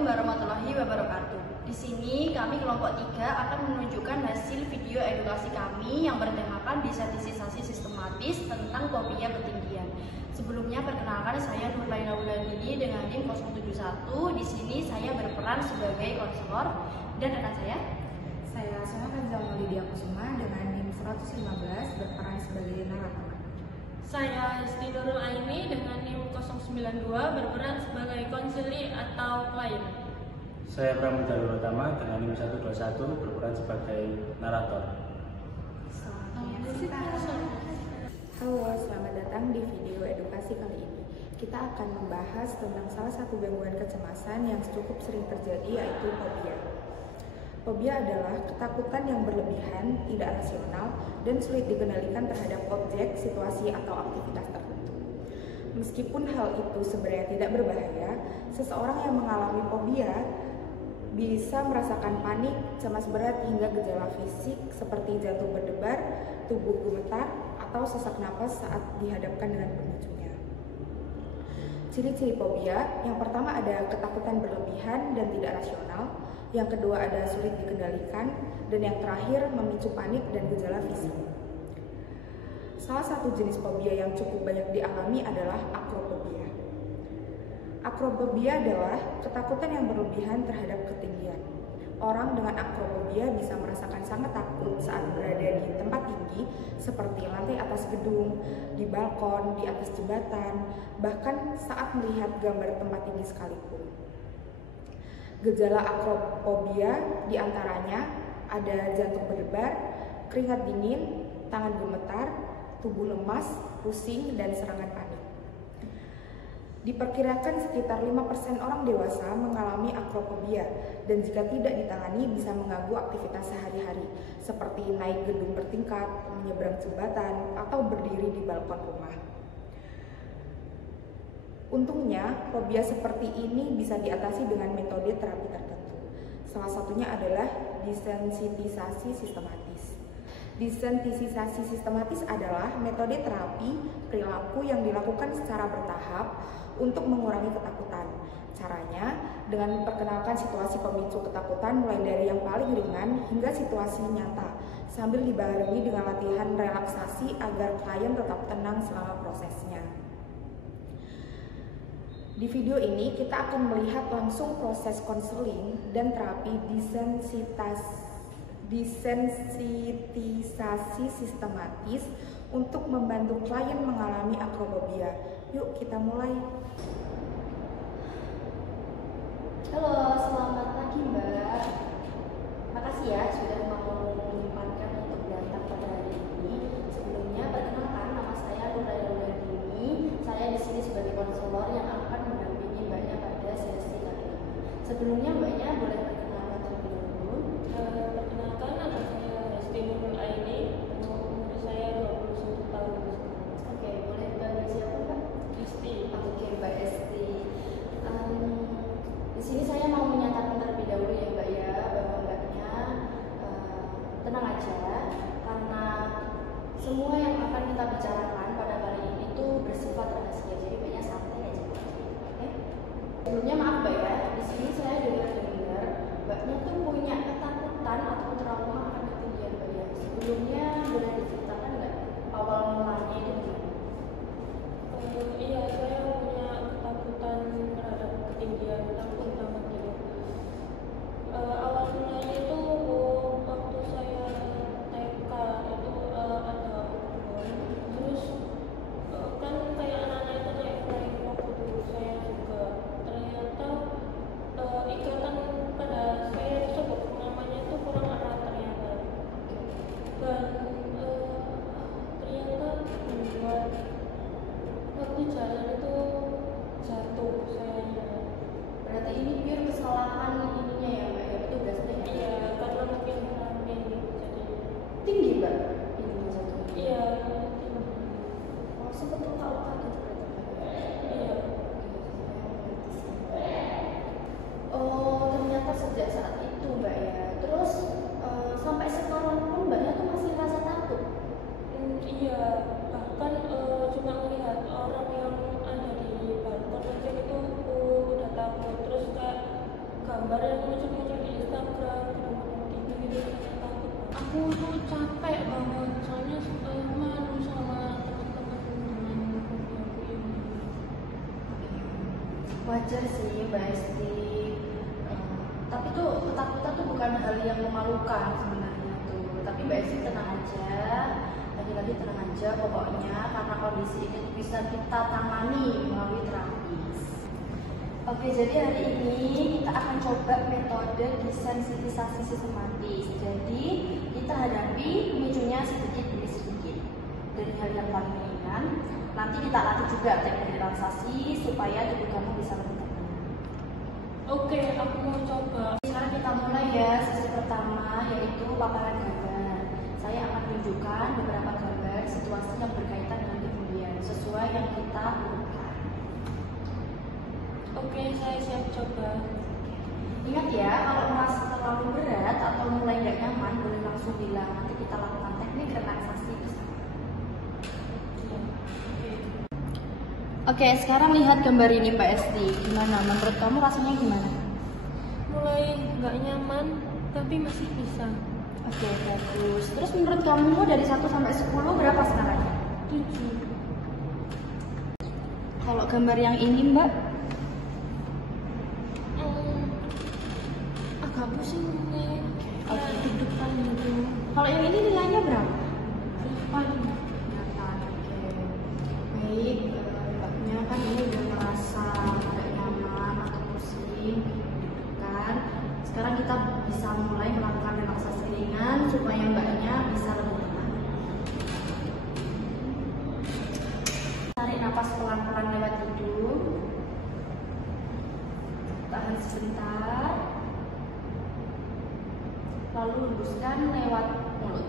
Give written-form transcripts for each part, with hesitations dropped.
Assalamualaikum warahmatullahi wabarakatuh. Di sini kami kelompok 3 akan menunjukkan hasil video edukasi kami yang bertemakan desensitisasi sistematis tentang fobia ketinggian. Sebelumnya perkenalkan, saya Nurlaila Wulandini dengan NIM 071. Di sini saya berperan sebagai konselor dan rekan saya Sona Kanzal Maulidia Kusuma dengan NIM 115 berperan sebagai narator. Saya Hesti Nurul Aini dengan NIM 092 berperan sebagai konsili atau klien. Saya Pramudia Utama dengan NIM 121 berperan sebagai narator. Halo, selamat datang di video edukasi kali ini. Kita akan membahas tentang salah satu gangguan kecemasan yang cukup sering terjadi, yaitu fobia. Fobia adalah ketakutan yang berlebihan, tidak rasional, dan sulit dikendalikan terhadap objek, situasi, atau aktivitas tertentu. Meskipun hal itu sebenarnya tidak berbahaya, seseorang yang mengalami fobia bisa merasakan panik, cemas berat, hingga gejala fisik seperti jantung berdebar, tubuh gemetar, atau sesak napas saat dihadapkan dengan pemicunya. Ciri-ciri fobia, yang pertama ada ketakutan berlebihan dan tidak rasional, yang kedua ada sulit dikendalikan, dan yang terakhir memicu panik dan gejala fisik. Salah satu jenis fobia yang cukup banyak dialami adalah akrofobia. Akrofobia adalah ketakutan yang berlebihan terhadap ketinggian. Orang dengan akrofobia bisa merasakan sangat takut saat berada di tempat tinggi seperti lantai atas gedung, di balkon, di atas jembatan, bahkan saat melihat gambar tempat tinggi sekalipun. Gejala akrofobia diantaranya ada jantung berdebar, keringat dingin, tangan gemetar, tubuh lemas, pusing, dan serangan panik. Diperkirakan sekitar 5% orang dewasa mengalami akrofobia, dan jika tidak ditangani bisa mengganggu aktivitas sehari-hari seperti naik gedung bertingkat, menyeberang jembatan, atau berdiri di balkon rumah. Untungnya, fobia seperti ini bisa diatasi dengan metode terapi tertentu. Salah satunya adalah desensitisasi sistematis. Desensitisasi sistematis adalah metode terapi perilaku yang dilakukan secara bertahap untuk mengurangi ketakutan. Caranya dengan memperkenalkan situasi pemicu ketakutan mulai dari yang paling ringan hingga situasi nyata, sambil dibarengi dengan latihan relaksasi agar klien tetap tenang selama prosesnya. Di video ini kita akan melihat langsung proses konseling dan terapi desensitisasi sistematis untuk membantu klien mengalami akrofobia. Yuk kita mulai. Halo, selamat pagi Mbak. Makasih ya sudah mau menyempatkan untuk datang pada hari ini. Sebelumnya perkenalkan, nama saya Nurlaila Wulandini. Saya di sini sebagai konselor yang akan mendampingi Mbaknya pada sesi kali ini. Sebelumnya Mbaknya boleh perkenalkan terlebih dahulu. Perkenalkan, nama saya Hesti Nurul Aini, umur saya 21 tahun. Oke, boleh dipanggil siapa Mbak? Hesti. Oke, Mbak Esti. Di sini saya mau menyatakan terlebih dahulu ya Mbak ya, bahwa Mbaknya tenang aja, karena semua yang akan kita bicarakan pada kali ini tuh bersifat rahasia, jadi Mbaknya santai aja. Oke? Sebelumnya maaf Mbak ya, di sini saya dengar Mbaknya tuh punya ketakutan atau trauma akan ketinggian Mbak ya. Sebelumnya boleh diceritakan nggak awal mulanya itu gimana? Iya, saya punya ketakutan terhadap ketinggian, takut banget gitu. Awal mulanya itu waktu saya TK itu ada ukon, terus kan kayak anak-anak itu naik flying fox dulu, saya juga ternyata ikatan pada saya tersebut namanya itu kurang erat ternyata, dan capek banget soalnya malu sama teman-teman dengan aku ini. Wajar sih Mbak Esti. Tapi tuh ketakutan tuh bukan hal yang memalukan sebenarnya tuh. Tapi Mbak Esti tenang aja. Lagi-lagi tenang aja pokoknya karena kondisi ini bisa kita tangani melalui terapis. Oke, jadi hari ini kita akan coba metode desensitisasi sistematis. Jadi kita hadapi pemicunya sedikit demi sedikit dari hal yang paling ringan. Nanti kita latih juga teknik relaksasi supaya tubuh kamu bisa lebih tenang. Oke, aku mau coba. Sekarang kita mulai ya sesi pertama yaitu paparan gambar. Saya akan tunjukkan beberapa gambar situasi yang berkaitan dengan kemudian sesuai yang kita lakukan. Oke, saya siap coba. Ingat ya, kalau merasa terlalu berat atau mulai nggak nyaman, boleh langsung bilang. Nanti kita lakukan teknik relaksasi bersama. Oke, sekarang lihat gambar ini Mbak Esti. Gimana? Menurut kamu rasanya gimana? Mulai nggak nyaman, tapi masih bisa. Oke, bagus. Terus menurut kamu dari 1 sampai 10 berapa sekarang? 7. Kalau gambar yang ini Mbak? Agak pusing nih. Oke. Deg-degan gitu. Kalau yang ini nilainya berapa? 8. Baik, Mbaknya kan ini udah merasa tidak nyaman atau pusing, kan? Sekarang kita bisa mulai melakukan relaksasi ringan supaya Mbaknya bisa lebih tenang. Tarik nafas pelan-pelan lewat hidung. Tahan sebentar. Lalu hembuskan lewat mulut.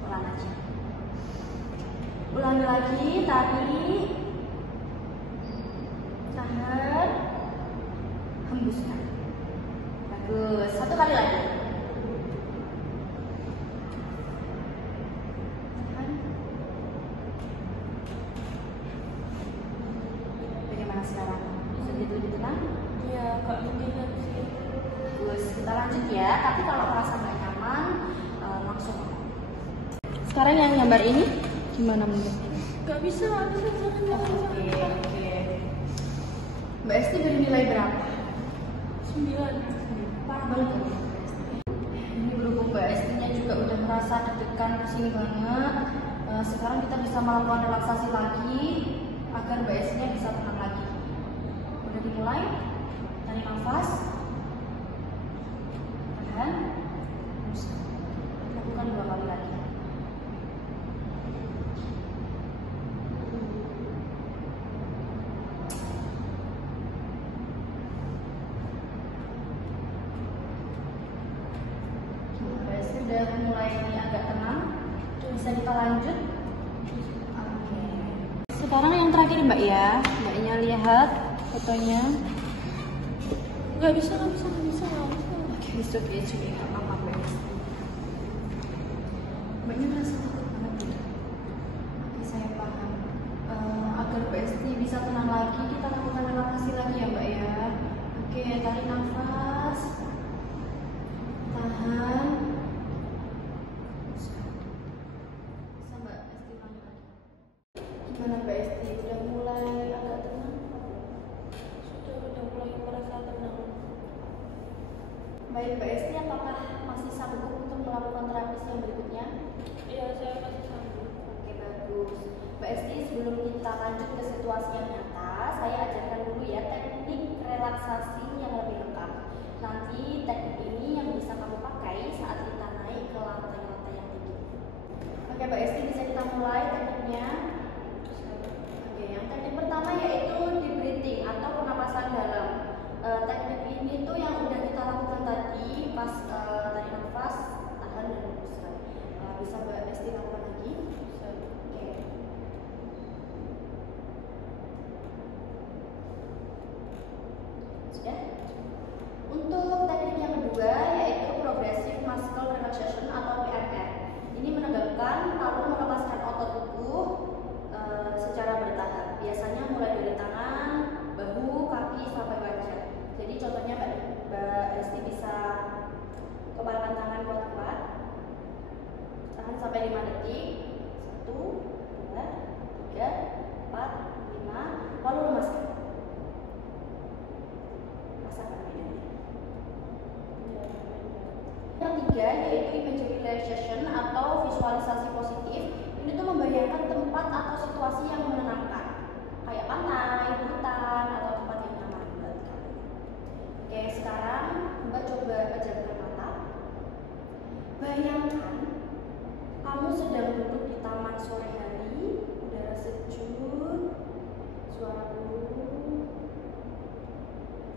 Pelan aja. Ulangi lagi, tarik, tahan, hembuskan. Bagus, 1 kali lagi. Tahan. Bagaimana sekarang? Sedikit lebih tenang? Iya, agak mendingan sih. Bagus, kita lanjut ya. Tapi kalau merasa nggak nyaman, langsung ngomong. Sekarang yang gambar ini gimana menurut? Gak bisa, Oke. Mbak Esti dari nilai berapa? 9. Parah banget ya. Ini berhubung Mbak Estinya juga udah merasa deg-degan pusing banget. Sekarang kita bisa melakukan relaksasi lagi agar Mbak Estinya bisa tenang lagi. Udah dimulai? Tarik nafas. Tahan. Hembuskan. Lakukan 2 kali lagi. Udah mulai ini agak tenang, bisa kita lanjut. Oke. Sekarang yang terakhir Mbak ya, Mbaknya lihat fotonya. Gak bisa. Oke, it's okay, nggak apa-apa Mbak. Mbaknya merasa takut banget ya? Oke, saya paham. Agar Mbak Esti bisa tenang lagi, kita lakukan relaksasi lagi ya Mbak ya. Oke, tarik nafas, tahan. Gimana Mbak Esti? Udah mulai agak tenang? Sudah mulai merasa tenang. Baik Mbak Esti, apakah masih sanggup untuk melakukan terapis yang berikutnya? Iya, saya masih sanggup. Oke, bagus. Mbak Esti, sebelum kita lanjut ke situasi yang nyata, saya ajarkan dulu ya teknik relaksasi yang lebih lengkap. Nanti teknik ini yang bisa kamu pakai saat kita naik ke lantai-lantai yang tinggi. Oke Mbak Esti, bisa kita mulai tekniknya? Oke, yang teknik pertama yaitu deep breathing atau pernapasan dalam. Teknik ini tuh yang udah kita lakukan tadi pas tarik nafas, tahan dan hembuskan. Bisa Mbak Esti lakukan lagi? Bisa. Oke. Sudah? Untuk teknik yang kedua yaitu progressive muscle relaxation atau PMR. Ini menegakkan lalu melepaskan otot tubuh secara bertahap. Biasanya mulai dari tangan, bahu, kaki sampai wajah. Jadi contohnya Mbak Esti bisa sampai 5 detik. 1, 2, 3, 4, 5. Lalu lemaskan. Rasakan bedanya. Yang ketiga yaitu imagery relaxation atau visualisasi positif. Ini tuh membayangkan tempat atau situasi yang menenangkan, kayak pantai, hutan, atau tempat yang nyaman buat kamu. Oke, sekarang Mbak coba pejamkan mata. Bayangkan kamu sedang duduk di taman sore hari, udara sejuk, suara burung.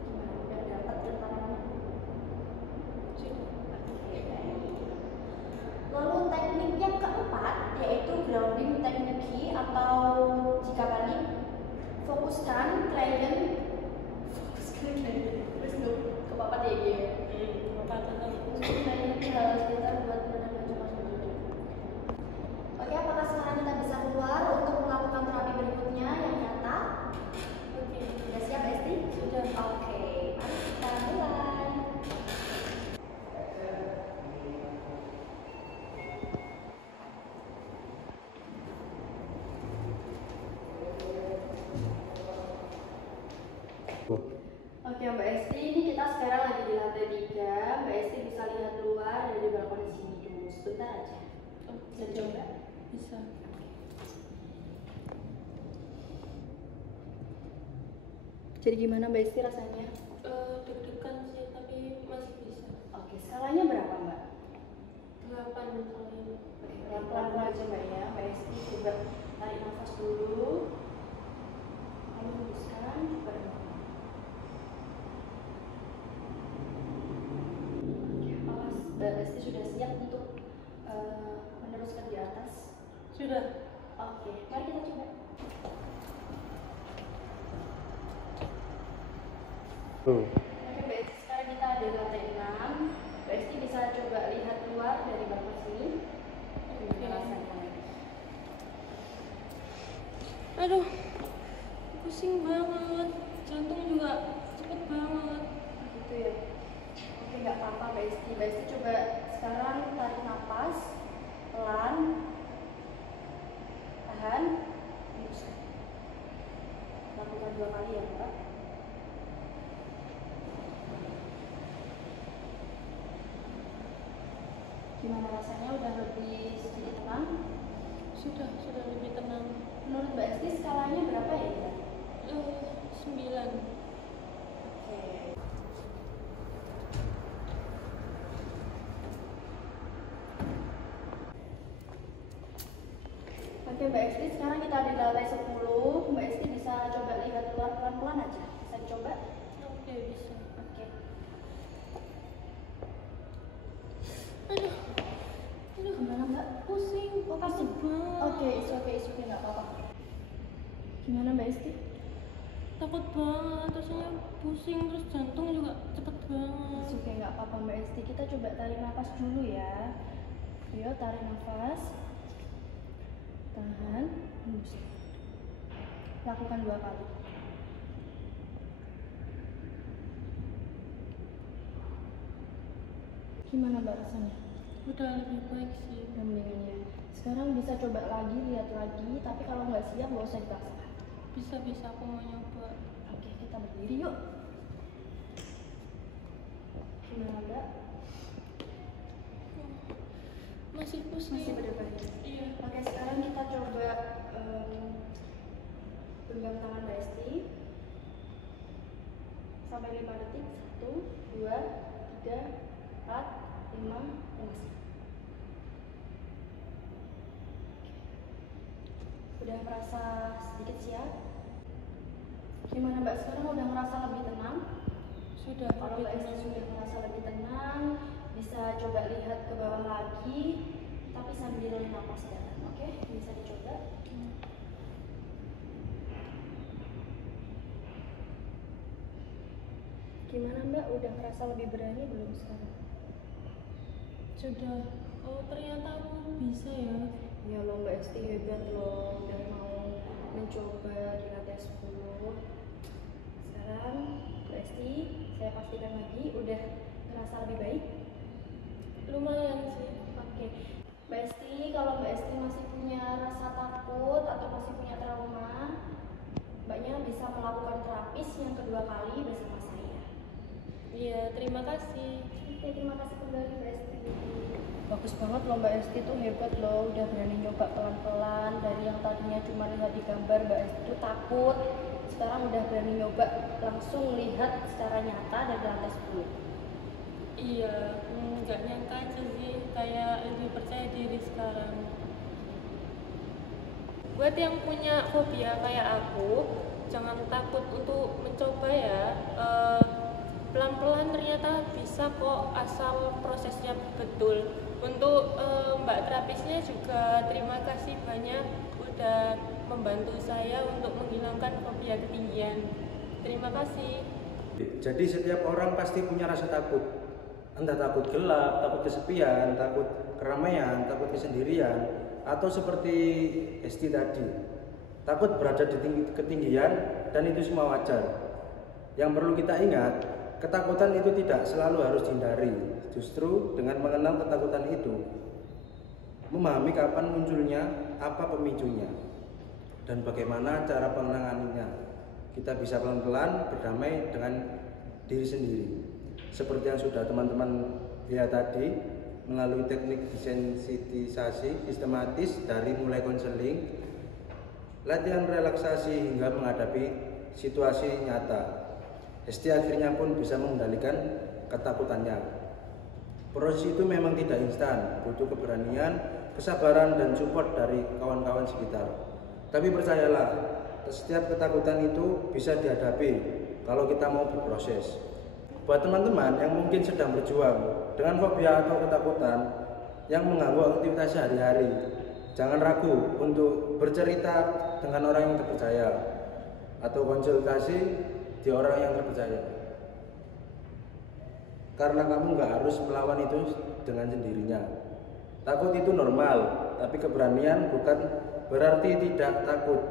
Gimana, udah dapat gambarannya? Lalu teknik yang keempat yaitu grounding technique atau jika balik fokuskan klien terus ke papat ya dia klien sekitar buat menambah cuma duduk. Oke, apakah sekarang kita bisa keluar untuk melakukan terapi berikutnya yang nyata? Oke, sudah siap Esti? Sudah. Oke, mari kita mulai. Oke Mbak Esti, ini kita sekarang lagi di lantai 3. Mbak Esti bisa lihat keluar dari balkon sini dulu sebentar aja. Bisa dicoba? Bisa. Jadi gimana Mbak Esti rasanya? Deg-degan sih, tapi masih bisa. Oke, skalanya berapa Mbak? 8 kalau ini. Oke, pelan-pelan aja Mbak ya. Mbak Esti coba tarik nafas dulu. Lalu hembuskan, coba Oke, apakah Mbak Esti sudah siap untuk meneruskan di atas? Sudah. Oke, mari kita coba. Oke Mbak Esti, sekarang kita ada di lantai 6. Mbak Esti bisa coba lihat keluar dari balkon sini. Gimana rasanya? Aduh, pusing banget. Jantung juga cepet banget. Gitu ya. Oke, nggak apa-apa Mbak Esti. Mbak Esti coba sekarang tarik nafas pelan, tahan, hembuskan. Lakukan 2 kali ya Mbak. Gimana rasanya? Udah lebih sedikit tenang? Sudah lebih tenang. Menurut Mbak Esti skalanya berapa ya? 9. Oke. Oke Mbak Esti, sekarang kita ada di lantai 10. Mbak Esti bisa coba lihat keluar pelan-pelan aja. Bisa dicoba? Oke, bisa. Oke. Aduh, Gimana Mbak? pusing. Oh, pusing. banget. Oke, oke, nggak apa-apa. Gimana Mbak Esti? Takut banget, rasanya pusing, terus jantung juga cepet banget. Oke, nggak apa-apa Mbak Esti. Kita coba tarik nafas dulu ya. Ayo, tarik nafas. Tahan, hembuskan. Lakukan 2 kali. Gimana Mbak rasanya? Udah lebih baik sih. Mendingan ya. Sekarang bisa coba lagi, lihat lagi. Tapi kalau nggak siap nggak usah dipaksakan. Bisa aku mau nyoba. Oke, kita berdiri yuk. Gimana Mbak? Masih pusing. Masih berdebar ya? Iya. Oke, sekarang kita coba genggam tangan Mbak Esti sampai 5 detik. 1, 2, 3, 4, 5, lemas. Udah merasa sedikit siap? Gimana Mbak, sekarang udah merasa lebih tenang? Sudah. Kalau Mbak Esti sudah merasa lebih tenang, bisa coba lihat ke bawah lagi, tapi sambil napas dalam. Oke, bisa dicoba. Gimana Mbak, udah merasa lebih berani belum sekarang? Sudah. Oh, ternyata aku bisa ya. Ya lo Mbak Esti hebat loh, udah mau mencoba di lantai 10. Sekarang Mbak Esti, saya pastikan lagi udah ngerasa lebih baik? Lumayan sih. Oke, Mbak Esti rasa takut atau masih punya trauma, Mbaknya bisa melakukan terapis yang kedua kali bersama saya. Iya, terima kasih. Oke, terima kasih kembali Mbak Esti. Bagus banget loh Mbak Esti tuh, hebat loh, udah berani nyoba pelan-pelan. Dari yang tadinya cuma lihat di gambar Mbak Esti tuh takut, sekarang udah berani nyoba langsung lihat secara nyata dari lantai 10. Iya, nggak nyangka aja sih, kayak lebih percaya diri sekarang. Buat yang punya fobia kayak aku, jangan takut untuk mencoba ya. Pelan-pelan ternyata bisa kok, asal prosesnya betul. Untuk Mbak terapisnya juga terima kasih banyak udah membantu saya untuk menghilangkan fobia ketinggian. Terima kasih. Jadi setiap orang pasti punya rasa takut, entah takut gelap, takut kesepian, takut keramaian, takut kesendirian, atau seperti Esti tadi, takut berada di ketinggian, dan itu semua wajar. Yang perlu kita ingat, ketakutan itu tidak selalu harus dihindari. Justru dengan mengenal ketakutan itu, memahami kapan munculnya, apa pemicunya, dan bagaimana cara penanganannya, kita bisa pelan-pelan berdamai dengan diri sendiri. Seperti yang sudah teman-teman lihat tadi, melalui teknik desensitisasi sistematis dari mulai konseling, latihan relaksasi hingga menghadapi situasi nyata, Esti akhirnya pun bisa mengendalikan ketakutannya. Proses itu memang tidak instan, butuh keberanian, kesabaran, dan support dari kawan-kawan sekitar. Tapi percayalah, setiap ketakutan itu bisa dihadapi kalau kita mau berproses. Buat teman-teman yang mungkin sedang berjuang dengan fobia atau ketakutan yang mengganggu aktivitas sehari-hari, jangan ragu untuk bercerita dengan orang yang terpercaya atau konsultasi di orang yang terpercaya. Karena kamu nggak harus melawan itu dengan sendirinya. Takut itu normal, tapi keberanian bukan berarti tidak takut.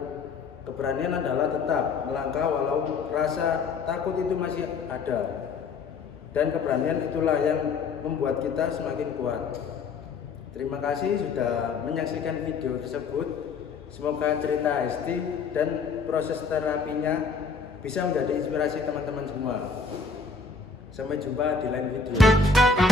Keberanian adalah tetap melangkah walau rasa takut itu masih ada. Dan keberanian itulah yang membuat kita semakin kuat. Terima kasih sudah menyaksikan video tersebut. Semoga cerita Esti dan proses terapinya bisa menjadi inspirasi teman-teman semua. Sampai jumpa di lain video.